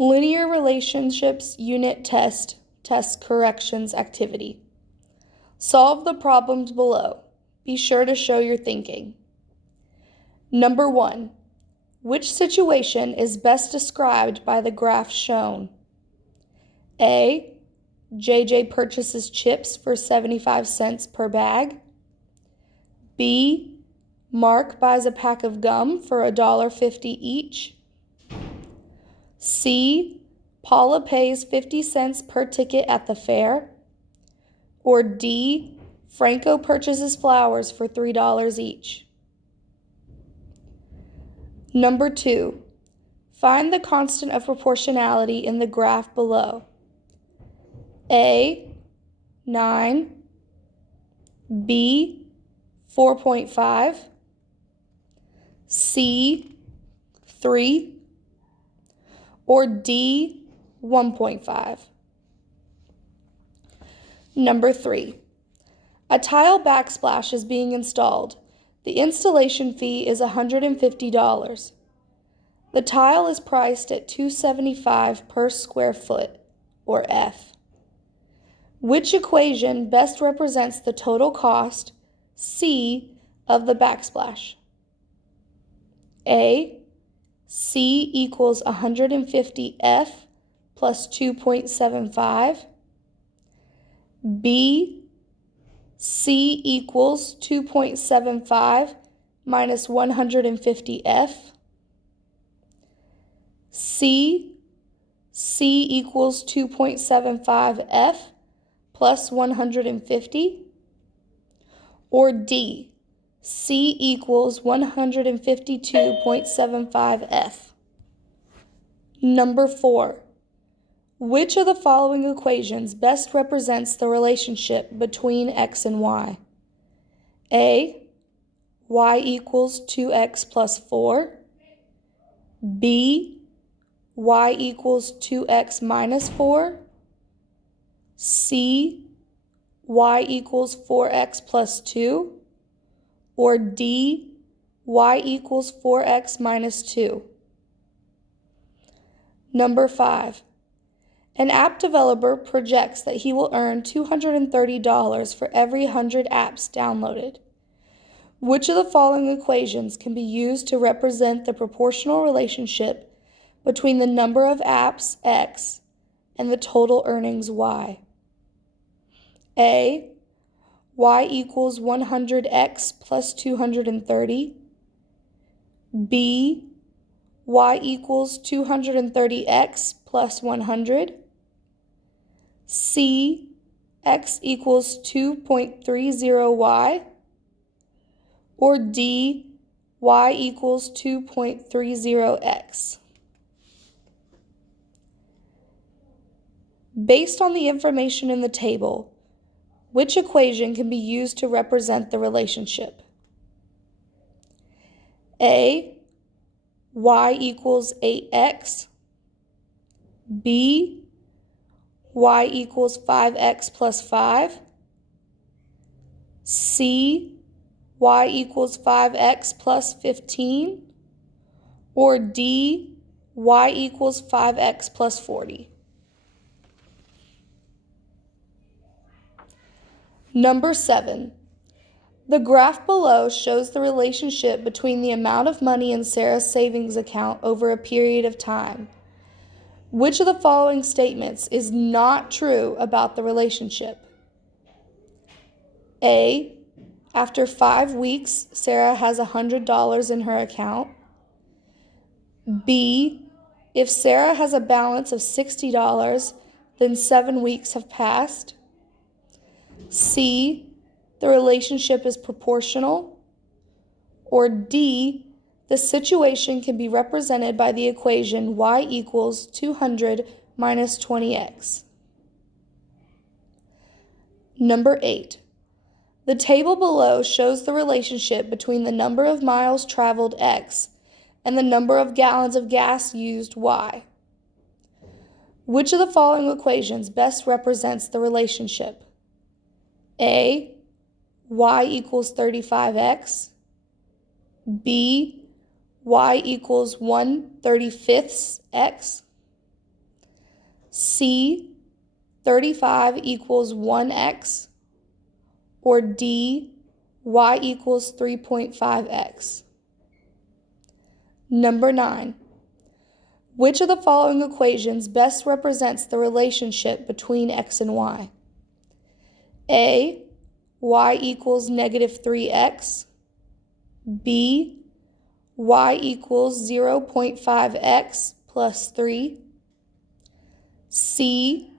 Linear relationships unit test corrections activity. Solve the problems below. Be sure to show your thinking. Number 1. Which situation is best described by the graph shown? A. JJ purchases chips for 75 cents per bag. B. Mark buys a pack of gum for $1.50 each. C. Paula pays 50 cents per ticket at the fair. Or D. Franco purchases flowers for $3 each. Number 2. Find the constant of proportionality in the graph below. A. 9. B. 4.5. C. 3. Or D. 1.5. Number 3. A tile backsplash is being installed. The installation fee is $150. The tile is priced at $2.75 per square foot, or F. Which equation best represents the total cost, C, of the backsplash? A. C equals 150F plus 2.75. B. C equals 2.75 minus 150F. C equals 2.75F plus 150. Or D. C equals 152.75F. Number 4. Which of the following equations best represents the relationship between x and y? A. Y equals 2x plus 4. B. Y equals 2x minus 4. C. Y equals 4x plus 2. Or D. Y equals 4x minus 2. Number 5. An app developer projects that he will earn $230 for every 100 apps downloaded. Which of the following equations can be used to represent the proportional relationship between the number of apps, x, and the total earnings, y? A. Y equals 100x plus 230. B. Y equals 230x plus 100. C. X equals 2.30y. Or D. Y equals 2.30x. Based on the information in the table, which equation can be used to represent the relationship? A. Y equals 8x. B. Y equals 5x plus 5. C. Y equals 5x plus 15. Or D. Y equals 5x plus 40. Number 7. The graph below shows the relationship between the amount of money in Sarah's savings account over a period of time. Which of the following statements is not true about the relationship? A. After 5 weeks, Sarah has $100 in her account. B. If Sarah has a balance of $60, then 7 weeks have passed. C. The relationship is proportional. Or D. The situation can be represented by the equation y equals 200 minus 20x. Number 8. The table below shows the relationship between the number of miles traveled x and the number of gallons of gas used y. Which of the following equations best represents the relationship? A. Y equals 35x. B. Y equals 1/35 x. C, 35 equals 1x, or D, y equals 3.5x. Number 9. Which of the following equations best represents the relationship between x and y? A, y equals negative 3x. B, y equals 0.5x plus 3. C,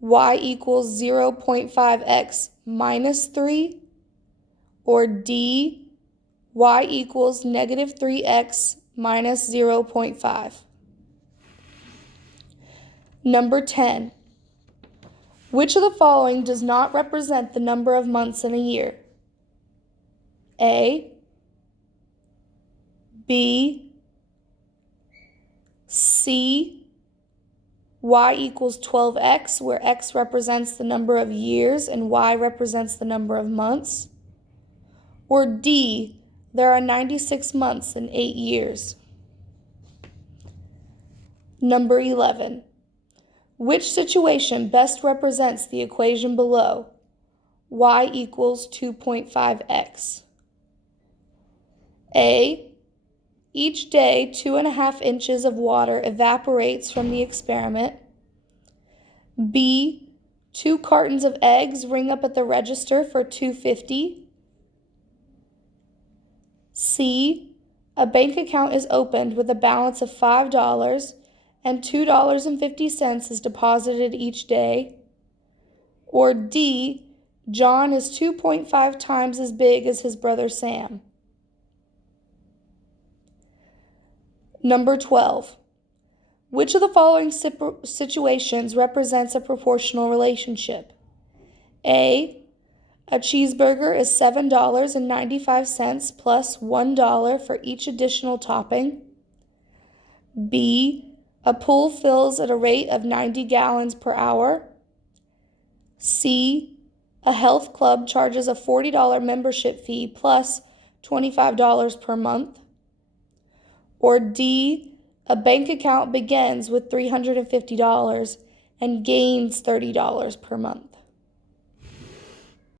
y equals 0.5x minus 3. Or D, y equals negative 3x minus 0.5. Number 10. Which of the following does not represent the number of months in a year? A, B, C, y equals 12x, where x represents the number of years and y represents the number of months. Or D, there are 96 months in 8 years. Number 11. Which situation best represents the equation below? Y equals 2.5x. A, each day 2.5 inches of water evaporates from the experiment. B, 2 cartons of eggs ring up at the register for $2.50. C, a bank account is opened with a balance of $5 and $2.50 is deposited each day. Or D, John is 2.5 times as big as his brother Sam. Number 12. Which of the following situations represents a proportional relationship? A, a cheeseburger is $7.95 plus $1 for each additional topping. B, a pool fills at a rate of 90 gallons per hour. C, a health club charges a $40 membership fee plus $25 per month. Or D, a bank account begins with $350 and gains $30 per month.